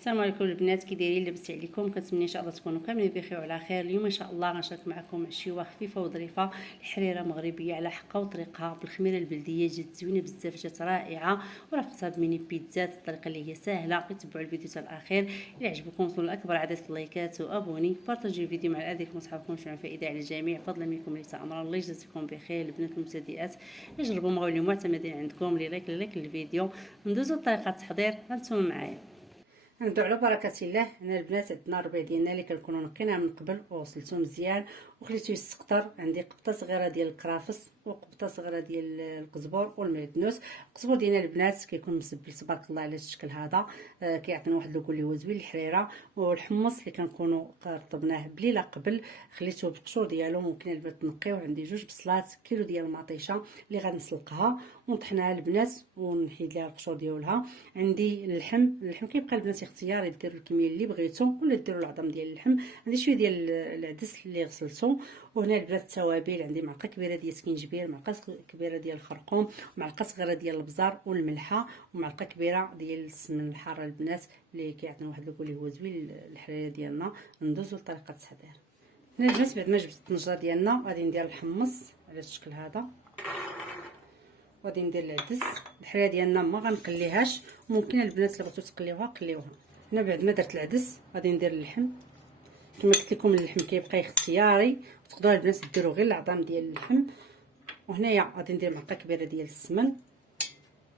السلام عليكم البنات، كي دايرين؟ لاباس عليكم؟ كنتمنى ان شاء الله تكونوا كاملين بخير وعلى خير. اليوم ان شاء الله غنشارك معكم عشيوه خفيفه وظريفه، الحريره مغربيه على حقها وطريقها بالخميره البلديه. جات زوينه بزاف، جات رائعه، ورافقتها بميني بيتزات. الطريقه اللي هي سهله، تبعوا الفيديو حتى الاخير. الى عجبكم وصلوا لاكبر عدد اللايكات وابوني، بارطاجيو الفيديو مع الاذكم وصحابكم، شنو فائده على الجميع. فضلا منكم ليس امرا. الله يجزيكم بخير. البنات المبتدئات يجربوا مغاولين معتمدين عندكم. لايك للفيديو. ندوزو لطريقه التحضير، هانتوما معايا. نبداو على بركه الله. هنا البنات عندنا الربيع ديالنا اللي كنكونوا نقيناه من قبل وغسلتوه مزيان وخليتوه يسقطر. عندي قبطه صغيره ديال الكرافس وقبطه صغيره ديال القزبر والمعدنوس. القزبر ديالنا البنات كيكون مسبل تبارك الله على الشكل هذا، كيعطينا واحد اللون اللي هو زوين الحريره. والحمص اللي كنكونوا رطبناه بليله قبل، خليتوه بالقشور ديالو. ممكن البنات تنقيو. عندي 2 بصلات، كيلو ديال المطيشه اللي غنسلقها ونطحنها البنات ونحيد ليها القشور ديالها. عندي اللحم كيبقى البنات اختياري، ديروا الكميه اللي بغيتو ولا ديروا العظم ديال اللحم. عندي شويه ديال العدس اللي غسلته. وهنا البنات التوابل، عندي معلقه كبيره ديال السكينجبير، معلقه كبيره ديال الخرقوم، معلقه صغيره ديال البزار والملحه، ومعلقه كبيره ديال السمن الحار البنات اللي كيعطينا واحد اللون اللي هو زوين الحريره ديالنا. ندوزو لطريقه التحضير. هنا البنات بعد ما جبت الطنجره ديالنا غادي ندير الحمص على الشكل هذا، وغادي ندير العدس. الحريره ديالنا ما غنقليهاش، ممكن البنات اللي بغيتو تقليوها قليوها. هنا بعد ما درت العدس غادي ندير اللحم. كما قلت لكم اللحم كيبقى اختياري، وتقدروا البنات ديروا غير العظام ديال اللحم. وهنايا غادي ندير معلقه كبيره ديال السمن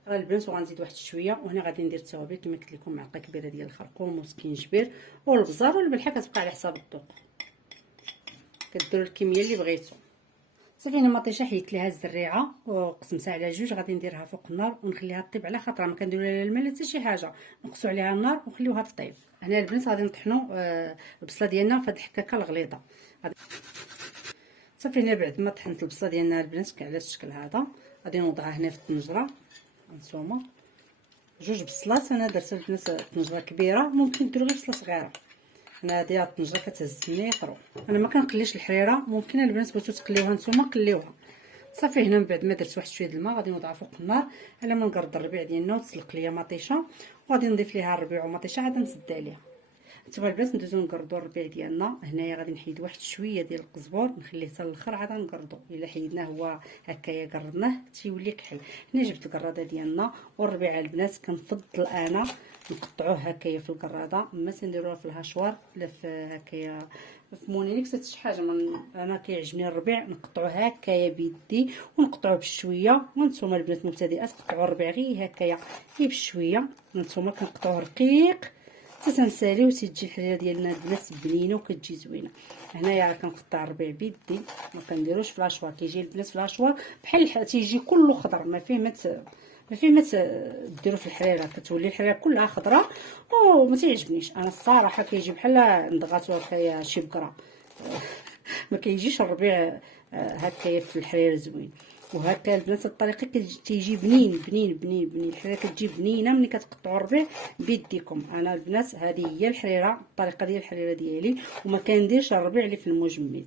البنات، وغنزيد واحد شويه. وهنا غادي ندير التوابل كما قلت لكم، معلقه كبيره ديال الخرقوم وسكينجبير والبزار والملحه، كتبقى على حساب الذوق، كديروا الكميه اللي بغيتو. صافي هنا المطيشه حيدت ليها الزريعه وقسمتها على 2، غادي نديرها فوق النار ونخليها طيب على خاطرها، ما كنديروا لها الماء حتى شي حاجه، نقصوا عليها النار ونخليوها طيب. هنا البنات غادي نطحنوا البصله ديالنا فهاد الحكاكه الغليظه. صافي هنا بعد ما طحنت البصله ديالنا البنات على الشكل هذا، غادي نوضعها هنا في الطنجره. هانتوما 2 بصلات، انا درت البنات طنجره كبيره، ممكن ديروا غير بصله صغيره. انا هذه الطنجره كتهز النيطرو. انا ما كنقليش الحريره، ممكن البنات بغيتو تقليوها نتوما قليوها. صافي هنا من بعد ما درت واحد شويه د الماء غادي نوضعها فوق النار على ما نقرض الربيع ديالنا وتسلق ليا مطيشه، وغادي نضيف ليها الربيع ومطيشه عاد نسد عليها. نتوما البنات ندوزو نقرضوا الربيع ديالنا. هنايا غادي نحيد واحد شويه ديال القزبر نخليه حتى الاخر عاد نقرضوا. الا حيدناه هو هكايا قرضناه تيولي كحل. هنا جبت القراده ديالنا والربيع البنات كنفضل انا نقطعوه هكايا في القراده، ما تنديروها في الهشوار ولا في هكايا في مونينيكس شي حاجه. انا كيعجبني الربيع نقطعوه هكايا بيدي ونقطعوه بشويه. وانتم البنات مبتدئات قطعوا الربيع غير هكايا غير بشويه. نتوما كنقطعوه رقيق حتى تنساليو تيجي الحريره ديالنا البنات بنينه وكتجي زوينه. هنايا كنقطع الربيع بيدي، ما كنديروش في لاشوار. كيجي البنات في لاشوار بحال تيجي كله خضر، ما فيه ما ديروا في الحريره، كتولي الحريره كلها خضراء وما تيعجبنيش انا الصراحه. كيجي بحال ندغاتو هكايا شي بقره ما كيجيش الربيع هكايا في الحريره زوين. وهكا البنات الطريقه كتيجي بنين بنين بنين بنين. الحريره كتجي بنينه ملي كتقطعوا الربيع بيديكم. انا البنات هذه هي الحريره، الطريقه ديال الحريره ديالي، وما كنديرش الربيع اللي في المجمد.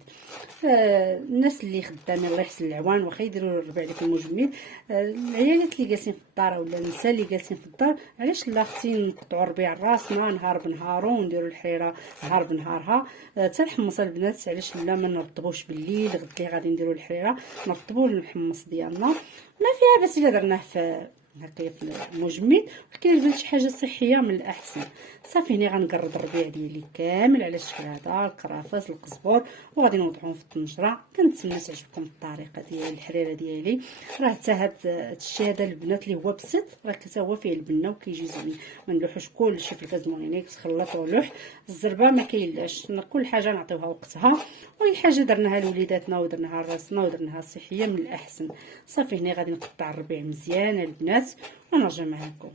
الناس اللي خدامين الله يحسن العوان واخا يديروا الربيع اللي في المجمد. العيالات اللي جالسين في الدار ولا النساء اللي جالسين في الدار، علاش لا اختي نقطعوا الربيع راسنا نهار بنهارو ونديروا الحريره نهار بنهارها. حتى الحمص البنات علاش لا ما نرطبوش بالليل، غد اللي غادي نديروا الحريره نرطبوا الحمص ديالنا ما فيها بس الا درناه في هكايا في المجمد، ولكن البنات شي حاجه صحيه من الاحسن. صافي هنا غنقرض الربيع ديالي كامل على الشكل هذا، الكرافس القزبر، وغادي نوضعهم في الطنجره. كنتمنى تعجبكم الطريقه ديال الحريره ديالي. راه حتى هاد الشيء هذا البنات اللي هو بسيط، راه حتى هو فيه البنه وكيجي زوين. ما نلوحوش كلشي في الكاز مونينيكس خلط ولوح. الزربه ما كاينلاش، كل حاجه نعطيوها وقتها، واي حاجه درناها لوليداتنا ودرناها لراسنا ودرناها صحيه من الاحسن. صافي هنا غادي نقطع الربيع مزيان البنات ونرجع معكم.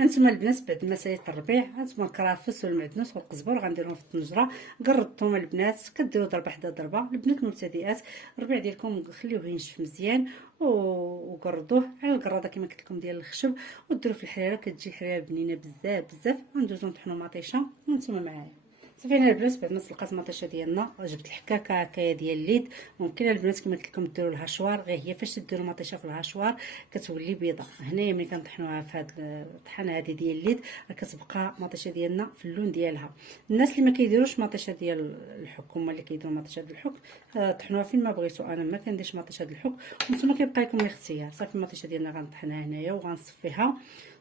هانتوما البنات بعد ما ساليت الربيع، هانتوما الكرافس والمعدنوس والقزبر غنديرهم في الطنجره. قرضتهم البنات، كديروا ضربه حدا ضربه. البنات المبتدئات الربيع ديالكم خليوه ينشف مزيان وقرضوه على القراده كما قلت لكم ديال الخشب، وديروا في الحريره كتجي الحريره بنينه بزاف بزاف. غندوزو نطحنوا مطيشه. هانتوما معايا صافي هنا البنات بعد ما سلقات المطيشه ديالنا جبت الحكاكه هكايا ديال الليد. ممكن البنات كما قلت لكم ديروا لها شوار، غير هي فاش ديروا مطيشه في الهشوار كتولي بيضه. هنايا ملي كنطحنوها في هاد الطحانه هذه ديال الليد كتبقى مطيشه ديالنا في اللون ديالها. الناس اللي ما كيديروش مطيشه ديال الحك هما اللي كيديروا مطيشه ديال الحك طحنوها فين ما بغيتو. انا ما كنديرش مطيشه ديال الحك، وانتما كيبقى لكم الاختيار. صافي المطيشه ديالنا غنطحنها هنايا وغنصفيها.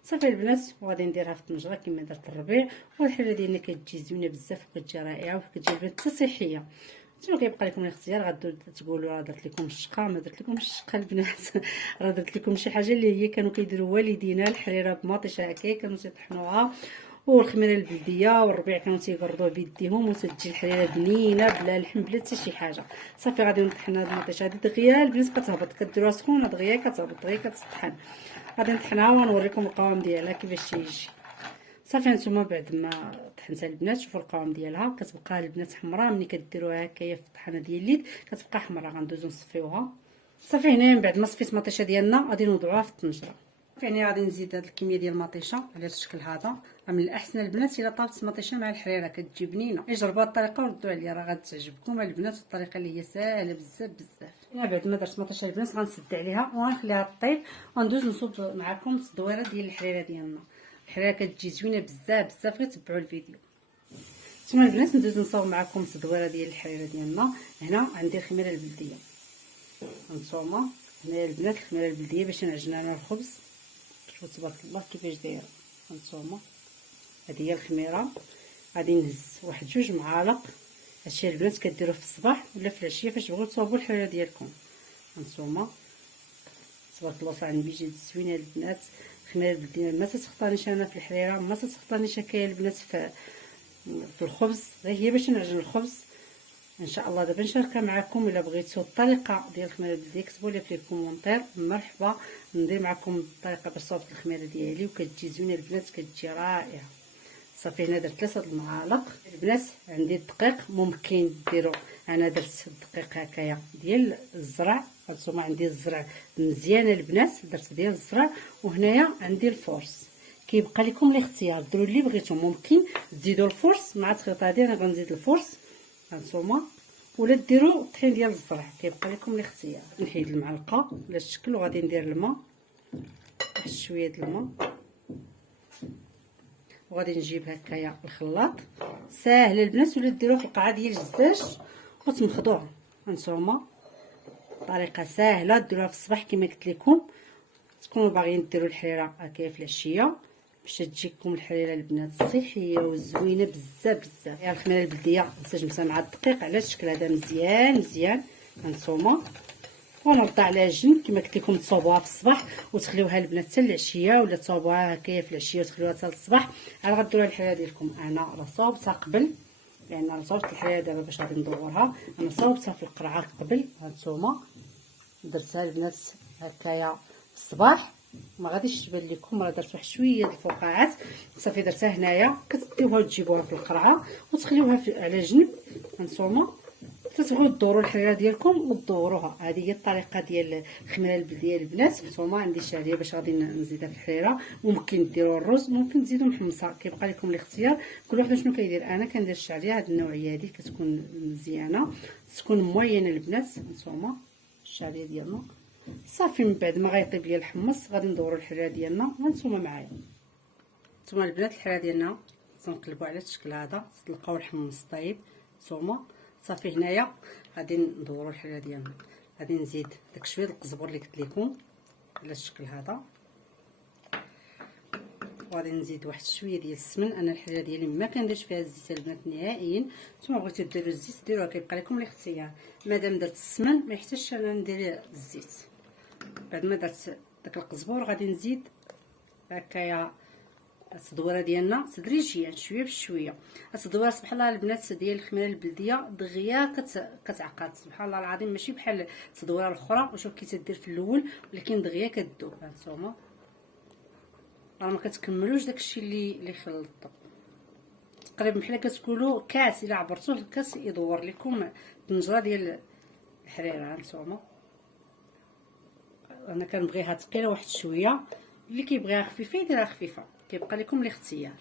صافي البنات وغادي نديرها في الطنجره كما درت الربيع. والحله ديالنا كتجي زوينه بزاف وكتجي رائعه وكتجي البنات حتى صحيه. نتوما كيبقى لكم الاختيار، غادو تقولوا راه درت لكم الشقه ما درت لكم الشقه البنات راه درت لكم شي حاجه اللي هي كانوا كيديروا والدينا. الحريره بمطيشه هكا كانوا تيطحنوها، والخميره البلديه والربيع كانوا تيقردوه بيديهم وتجي الحريره بنينه بلا لحم بلا حتى شي حاجه. صافي غادي نطحن هاد المطيشه هادي دغيا البنات كتهبط، كديروها سخونه دغيا كتهبط دغيا كتطحن. غادي نطحنها ونوريكم القوام ديالها كيفاش تيجي. صافي نتوما بعد ما طحنتها البنات شوفوا القوام ديالها كتبقى البنات حمراء. ملي كديروها هكايا في الطحانه ديال الليد كتبقى حمراء. غندوزو نصفيوها. صافي هنا من بعد ما صفيت المطيشه ديالنا غادي نوضعوها في الطنجره. يعني غادي نزيد هاد الكميه ديال المطيشه على هاد الشكل هذا. من الاحسن البنات الا طابت المطيشه مع الحريره كتجي بنينه. جربوا هاد الطريقه وردوا عليا راه غتعجبكم البنات. الطريقه اللي هي ساهله بزاف بزاف. هنا بعد ما درت المطيشه البنات غنسد عليها وغنخليها طيب وندوز نصوب معكم الصدويره ديال الحريره ديالنا. الحريره كتجي زوينه بزاف بزاف، غير تبعوا الفيديو. ثم البنات ندوز نصاوب معكم الصدويره ديال الحريره ديالنا. هنا عندي الخميره البلديه هانتوما. هنايا البنات الخميره البلديه باش نعجنها انا الخبز. شوفوا تبارك الله كيفاش دايره هانتوما. هذه هي الخميره. غادي نهز واحد 2 معالق. هادشي البنات كديروه في الصباح ولا في العشيه فاش تبغيو تصاوبوا الحريره ديالكم. هانتوما تبارك الله صراحه بيجي زوينه البنات. الخميره البلديه ما تتخطانيش انا في الحريره، ما تتخطانيش هكايا البنات في الخبز. غير هي باش نعجن الخبز ان شاء الله. دابا نشاركها معكم. الا بغيتو الطريقه ديال الخميره البلديه كتبوا لي في الكومونتير مرحبا. ندير معكم الطريقه باش صوبت الخميره ديالي وكتجي زوينه البنات كتجي رائعه. صافي هنا درت 3 المعالق البنات. عندي الدقيق ممكن ديروا، انا درت الدقيق هكايا ديال الزرع. هانتوما عندي الزرع مزيان البنات درت ديال الزرع. وهنايا عندي الفورس. كيبقى لكم الاختيار ديروا اللي بغيتو. ممكن تزيدوا الفورس مع التخليطه هذه. انا غنزيد الفورس هانتوما، ولا ديروا الطحين ديال الزرع كيبقى لكم الاختيار. نحيد المعلقه على الشكل وغادي ندير الماء، واحد شويه د الماء، وغادي نجيب هكايا الخلاط. ساهل البنات، ولا ديروه في القاعه ديال الزاج وتمخضوه. هانتوما طريقه ساهله ديروها في الصباح كما قلت لكم. تكونوا باغيين ديروا الحريره هكايا في العشيه باش تجيكم الحريره البنات صحيه وزوينه بزاف بزاف. هي الخميره البلديه مسجمسه مع الدقيق على الشكل هذا مزيان مزيان. هانتوما ونرضى على جنب كما قلت لكم. تصاوبوها في الصباح وتخليوها البنات حتى العشيه، ولا تصاوبوها هكايا في العشيه وتخليوها حتى الصباح. عاد غديروها الحريره ديالكم. انا راه صاوبتها قبل، لان راه صاوبت الحريره دابا باش غادي ندورها. انا صاوبتها في القرعه قبل. هانتوما درتها البنات هكايا في الصباح ما غاديش تبان لكم، راه درت واحد شويه د الفقاعات. صافي درتها هنايا. كتديوها وتجيبوها في القرعه وتخليوها على جنب. هانتوما تتبغيو دوروا الحريره ديالكم ودوروها. هذه هي الطريقه ديال الخميره البلديه البنات. نتوما عندي الشعريه باش غادي نزيدها في الحريره. ممكن ديروا الرز، ممكن تزيدوا محمصه، كيبقى لكم الاختيار. كل واحد شنو كيدير. انا كندير الشعريه هذه النوعيه هذه كتكون مزيانه، تكون موينه البنات. نتوما الشعريه ديالنا صافي من بعد ما غيطيب ليا الحمص غادي ندوروا الحريره ديالنا. هانتوما معايا. نتوما البنات الحريره ديالنا تنقلبوا على الشكل هذا تلقاو الحمص طيب. نتوما صافي هنايا غادي ندوروا الحريره ديالنا. غادي نزيد داك شويه القزبر اللي قلت لكم على الشكل هذا، وغادي نزيد واحد شويه ديال السمن. انا الحريره ديالي ما كنديرش فيها الزيت البنات نهائيا. نتوما بغيتو ديروا الزيت ديروها، كيبقى لكم الاختيار. مادام درت السمن ما يحتاجش انا ندير الزيت. بعد ما درت داك القزبر غادي نزيد هكايا الصدوره ديالنا تدريجيا شويه بشويه. الصدوره سبحان الله البنات ديال الخميره البلديه دغيا كتعقد سبحان الله العظيم، ماشي بحال الصدوره الاخرى وشوف كي تدير في الاول، ولكن دغيا كتذوب. هانتوما راه ما كتكملوش داكشي اللي خلطتو. تقريبا بحال كتقولوا كاس الا عبرتوه الكاس يدور لكم الطنجره ديال الحريره. هانتوما انا كنبغيها ثقيله واحد شويه، اللي كيبغيها خفيفه يديرها خفيفه، كيبقى لكم الاختيار.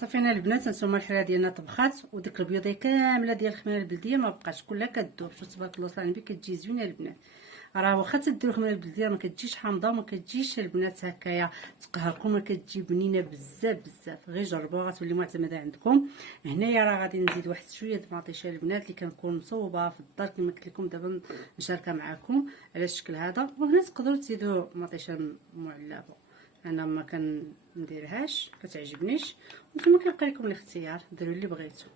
صافي انا البنات هانتوما الحله ديالنا طبخات، وديك البيضه كامله ديال الخميره البلديه ما بقاش، كلها كذوب. شوف تبارك الله صلى على النبي، كتجي زوينه البنات. راه واخا تديروا الخميره البلديه ما كتجيش حامضه وما كتجيش البنات هكايا تقهركم، ما كتجي بنينه بزاف بزاف. غير جربوها غتولي معتمده عندكم. هنايا راه غادي نزيد واحد شويه د المطيشه البنات اللي كنكون مصوبه في الدار كما قلت لكم دابا نشاركها معكم على الشكل هذا. وهنا تقدروا تزيدوا مطيشه معلبه، انا ما كنديرهاش كتعجبنيش، وانتم كيبقى لكم الاختيار ديروا اللي بغيتو.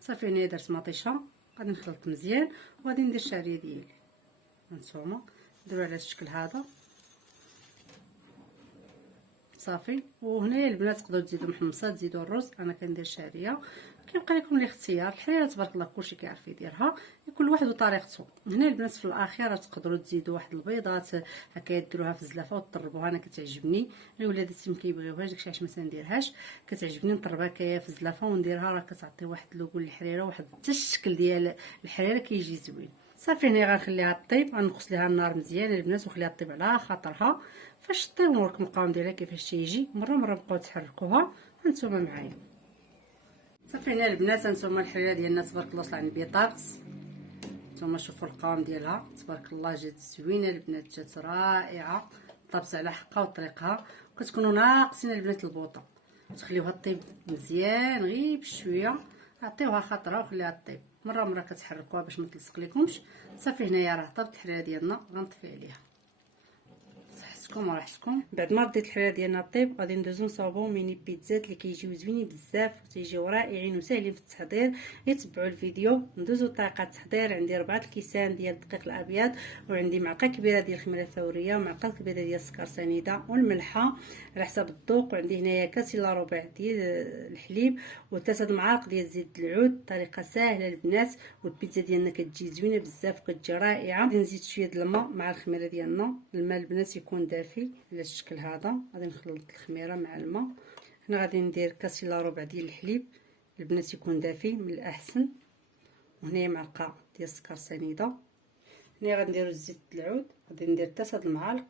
صافي هنا درت مطيشه، غادي نخلط مزيان وغادي ندير الشعريه ديالي. هانتوما ديروا على الشكل هذا صافي. وهنايا البنات تقدروا تزيدوا محمصه، تزيدوا الرز، انا كندير شعريه، كيبقى لكم الاختيار. الحريره تبارك الله كلشي كيعرف يديرها، كل واحد وطريقته. هنا البنات في الاخير تقدروا تزيدوا واحد البيضات هكا ديروها في الزلافه وتطربوها، انا كتعجبني. غير ولاداتي ما كيبغيوهاش داكشي علاش ما نديرهاش، كتعجبني نطربها هكايا في الزلافه ونديرها، راه كتعطي واحد اللون للحريره، واحد حتى الشكل ديال الحريره كيجي زوين. صافي هنا غنخليها طيب، غنقص ليها النار مزيان البنات ونخليها طيب على خاطرها. فاش طيب نوريكم القوام ديالها كيفاش تيجي، مره بقاو تحركوها هانتوما معايا. صافي هنا البنات هانتوما الحريره ديالنا تبارك الله صلى على النبي طابت. نتوما شوفوا القوام ديالها تبارك الله، جات زوينه البنات، جات رائعه، طابت على حقها وطريقها. وكتكونوا ناقصين البنات البوطه، تخليوها طيب مزيان غير بشويه، عطيوها خطره وخليها طيب مره كتحركوها باش ما تلصق لكمش. صافي هنايا راه طابت الحريره ديالنا، غنطفي عليها صحتكم وراحتكم. بعد ما رديت الحريره ديالنا طيب غادي ندوزو نصاوبو ميني بيتزات اللي كيجيو زوينين بزاف وتيجيو رائعين وساهلين في التحضير. يتبعوا الفيديو. ندوزو طريقه التحضير. عندي 4 الكيسان ديال الدقيق الابيض، وعندي معلقه كبيره ديال الخميره الفوريه، ومعلقه كبيره ديال السكر سنيده والملحه على حسب الذوق. وعندي هنايا كاس الا ربع ديال الحليب و3 معالق ديال زيت العود. طريقه ساهله البنات، والبيتزا ديالنا كتجي زوينه بزاف وكتجي رائعه. غادي نزيد شويه د الماء مع الخميره ديالنا. الماء البنات يكون دافي على الشكل هذا. غادي نخلط الخميره مع الماء. هنا غادي ندير كاس الا ربع ديال الحليب البنات يكون دافي من الاحسن. وهنا معلقه ديال السكر سنيده. هنا غنديروا زيت العود، غادي ندير 3 المعالق.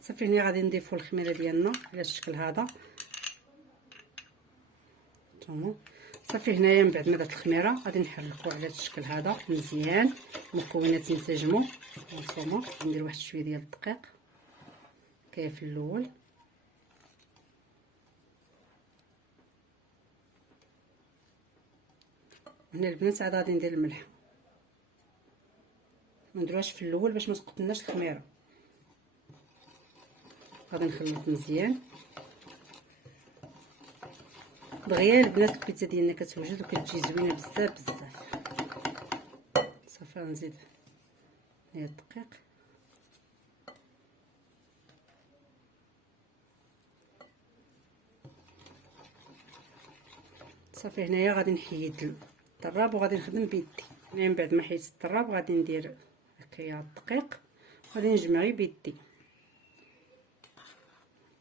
صافي هنا غادي نضيفوا الخميره ديالنا على الشكل هذا. تمام صافي هنايا من بعد ما درت الخميره غادي نحركوا على الشكل هذا مزيان، المكونات ينسجموا. هانتوما ندير واحد شويه ديال الدقيق كاين في الاول. هنا البنات عاد غادي ندير الملح، ما نديروهاش في الاول باش ما تقطناش الخميره. غادي نخلط مزيان دغيا البنات. البيتزا ديالنا كتوجد وكتجي زوينه بزاف بزاف. صافي غنزيد هنا الدقيق. صافي هنايا غادي نحيد الطراب وغادي نخدم بيدي. هنا من بعد ما حيدت الطراب غادي ندير هكايا الدقيق وغادي نجمع غير بيدي،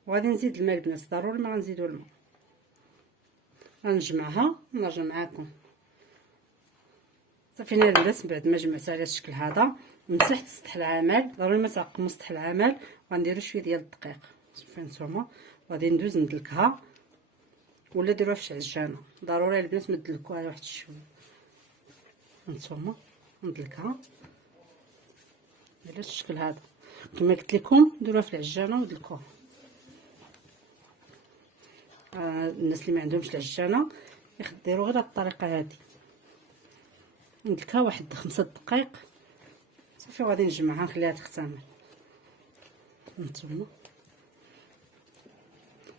وغادي نزيد الماء البنات، ضروري ما غنزيدو الماء. غنجمعها ونرجع معاكم. صافي هنا البنات بعد ما جمعتها على الشكل هذا مسحت سطح العمل، ضروري ما تعقموا سطح العمل. وغنديروا شويه ديال الدقيق شوفوا نتوما، وغادي ندوز ندلكها ولا ديروها في عجانه. ضروري البنات ما تدلكوها واحد شويه. هانتوما ندلكها على الشكل هذا كما قلت لكم، ديروها في العجانه ودلكوها. الناس اللي ما عندهمش العجانه يقدروا غير الطريقه هذه. ندلكها واحد 5 دقائق صافي، وغادي نجمعها نخليها تختمر. هانتوما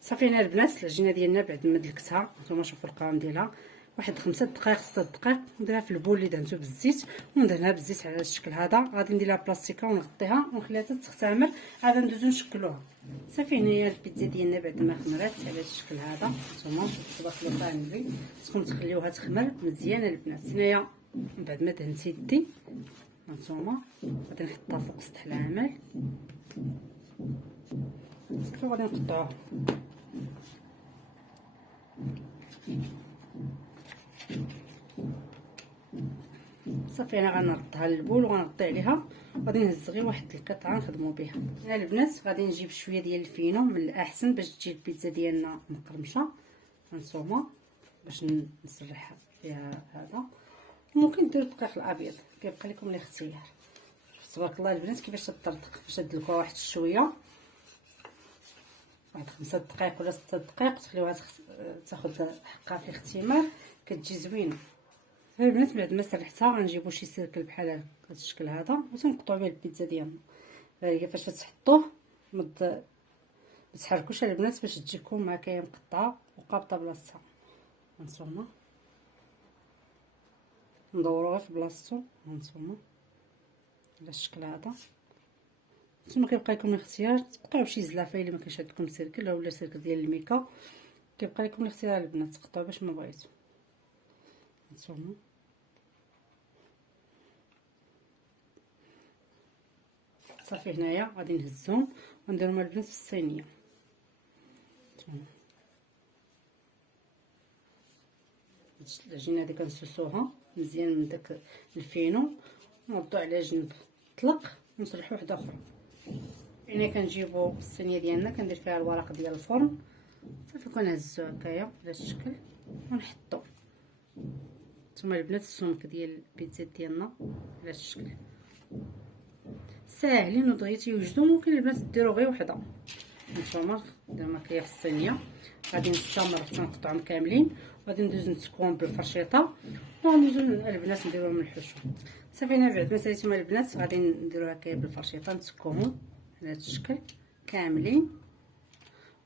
صافي هنا البنات العجينه ديالنا بعد ما دلكتها نتوما شوفوا القوام ديالها، واحد 5 دقائق 6 دقائق. نديرها في البول اللي دهنتو بالزيت وندهنها بالزيت على الشكل هذا. غادي ندير لها بلاستيكه ونغطيها ونخليها حتى تختمر، عاد ندوزو نشكلوها. صافي هنايا البيتزا ديالنا بعد ما خمرات على الشكل هذا نتوما تبارك الله على النبي. خصكم تخليوها تخمر مزيان البنات. هنايا من بعد ما دهنت يدي هانتوما غادي نحطها فوق سطح العمل صافي، غادي نقطعوها. صافي انا غنردها للبول وغنغطي عليها غادي نهز غير واحد القطعه نخدموا بها. هنا البنات غادي نجيب شويه ديال الفينو من الاحسن باش تجي البيتزا ديالنا مقرمشه. هانتوما باش نسرح فيها هذا. ممكن ديروا الدقيق الابيض، كيبقى لكم الاختيار. تبارك الله البنات كيفاش تطرطق، فاش تدلكوها واحد شويه، واحد 5 دقائق ولا 6 دقائق، تخليوها تاخذ حقها في الاختمار، كتجي زوينه. البنات بعد ما سرحتها غنجيبو شي سيركل بحال هذا الشكل هذا وتنقطعوا به البيتزا ديالنا. هي فاش تحطوه ما تحركوش البنات باش تجيكم هكايا مقطعه وقابطه بلاصتها. هانتوما ندوروها في بلاصتو. هانتوما على الشكل هذا. نتوما كيبقى لكم الاختيار تقطعوا بشي زلافه الا ما كانش عندكم سيركل اولا سيركل ديال الميكا، كيبقى لكم الاختيار البنات تقطعوا باش ما بغيتو. هانتوما صافي هنايا غادي نهزهم ونديرهم البنات في الصينيه. العجينه هذه كنسوسوها مزيان من داك الفينو ونوضو على جنب، طلق ونصلحو وحده اخرى. هنا كنجيبو الصينيه ديالنا كندير فيها الورق ديال الفرن، صافي كنهزو هكايا بهذا الشكل ونحطو. نتوما البنات السمك ديال البيتزا ديالنا على الشكل ساهلين ودغيا يوجدوا. ممكن البنات ديروا غير وحده. نتوما درنا كيا في الصينيه، غادي نستمر حتى نقطعهم كاملين وغادي ندوز نسكوهم بالفرشيطه وغندوزو البنات نديروهم الحشو. صافي هنا بعد ما ساليتهم البنات غادي نديرو هكايا بالفرشيطه نسكوهم على هذا الشكل كاملين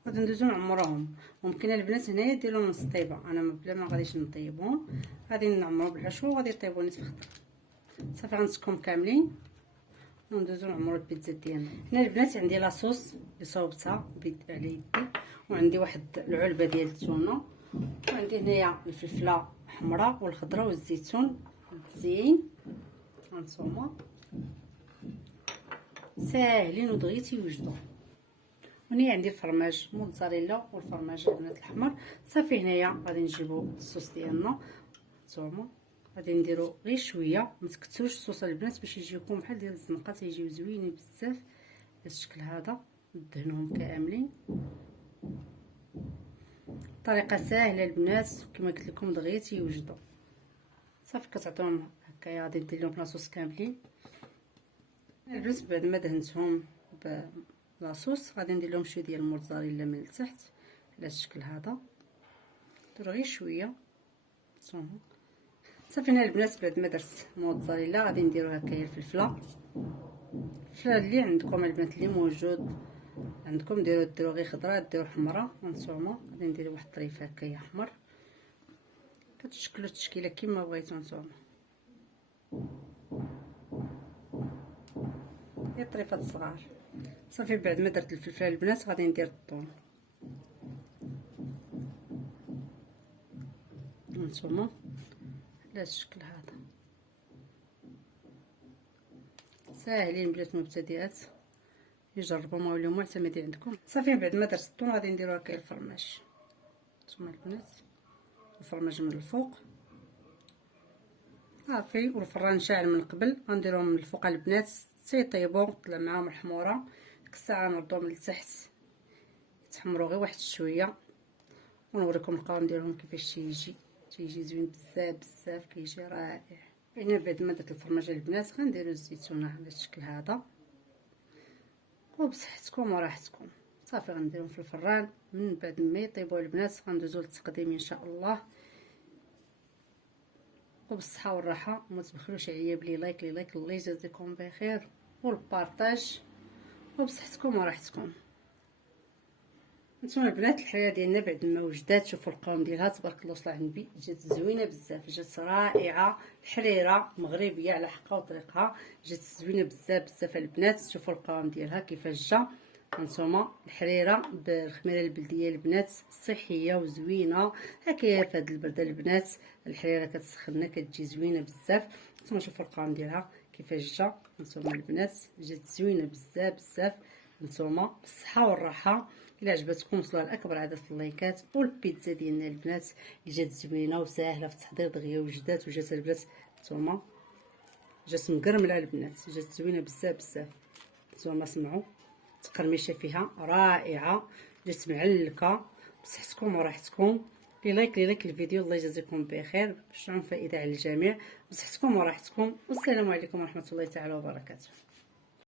غادي ندوزو نعمروهم. ممكن البنات هنايا ديروا نص طيبه، انا بلا ما غاديش نطيبهم، غادي نعمرو بالحشو وغادي يطيبوا نيت في الخضر. صافي غنسكوهم كاملين وندوزو نعمرو البيتزا ديالنا. هنا البنات عندي لاصوص اللي صوبتها على يدي، وعندي واحد العلبه ديال التونه، وعندي هنايا الفلفله حمراء والخضراء والزيتون مزيين. هانتوما ساهلين ودغيا تيوجدوا. هنا عندي الفرماج موتزاريلا والفرماج البنات الاحمر. صافي هنايا غادي نجيبو الصوص ديالنا. هانتوما غادي نديرو غير شويه، ما تكثروش الصوص البنات باش يجيكم بحال ديال الزنقه، تيجيو زوينين بزاف بهذا الشكل هذا. ندهنوهم كاملين، طريقه ساهله البنات كما قلت لكم دغيا تيوجدوا. صافي كتعطيهم هكايا. غادي ندير لهم لاصوص كاملين البنات. بعد ما دهنتهم بلاصوص غادي ندير لهم شويه ديال الموتزاريلا من التحت على الشكل هذا، ندير غير شويه. صافي هنا البنات بعد ما درت موتزاريلا غادي نديرو هكايا الفلفله اللي عندكم البنات اللي موجود عندكم ديروا غير خضراء، ديروا حمراء. هانتوما غادي ندير واحد الطريف هكايا احمر، كتشكلوا التشكيله كما بغيتو نتوما، غير طريفات صغار. صافي بعد ما درت الفلفله البنات غادي ندير الثوم. هانتوما على الشكل هذا ساهلين بنات مبتدئات يجربوا ما ولاو معتمدين عندكم. صافي بعد ما درت الثوم غادي نديرو هكا الفرماج. نتوما البنات الفرماج من الفوق صافي، والفران شاعل من قبل غنديرهم من الفوق البنات تيطيبوا. طلع معاهم الحموره ديك الساعه نردوهم لتحت يتحمروا غير واحد شويه ونوريكم القوام ديالهم كيفاش تيجي زوين بزاف بزاف، كيجي رائع. هنا بعد ما درت الفرماج البنات غنديروا الزيتونه على الشكل هذا وبصحتكم وراحتكم. صافي غنديرهم في الفران. من بعد ما يطيبوا البنات غندوزو للتقديم ان شاء الله، وبالصحه والراحه. وما تبخلوش عليا بلي لايك الله يجازيكم بخير والبارطاج، وبصحتكم وراحتكم. نتوما البنات الحليه ديالنا بعد ما وجدات، شوفوا القوام ديالها تبارك الله وصل عندي، جات زوينه بزاف، جات رائعه، الحريره مغربيه على حقها وطريقها، جات زوينه بزاف بزاف البنات. شوفوا القوام ديالها كيفاش جا. هانتوما الحريره بالخميره البلديه البنات صحيه وزوينه هكايا في هذا البرد البنات. الحريره كتسخننا كتجي زوينه بزاف. نتوما شوفوا القوام ديالها كيفاش جا. هانتوما البنات جات زوينه بزاف بزاف. نتوما بالصحه والراحه. الا عجبتكم وصلوا لاكبر عدد اللايكات. والبيتزا ديالنا البنات اللي جات زوينه وساهله في التحضير دغيا وجدات البنات. نتوما جات مقرمله البنات، جات زوينه بزاف بزاف. نتوما سمعوا التقرميشه فيها رائعه، جات معلكه بصحتكم وراحتكم. لي لايك الفيديو، الله يجازيكم بخير باش تعم فائده على الجميع، بصحتكم وراحتكم، والسلام عليكم ورحمه الله تعالى وبركاته.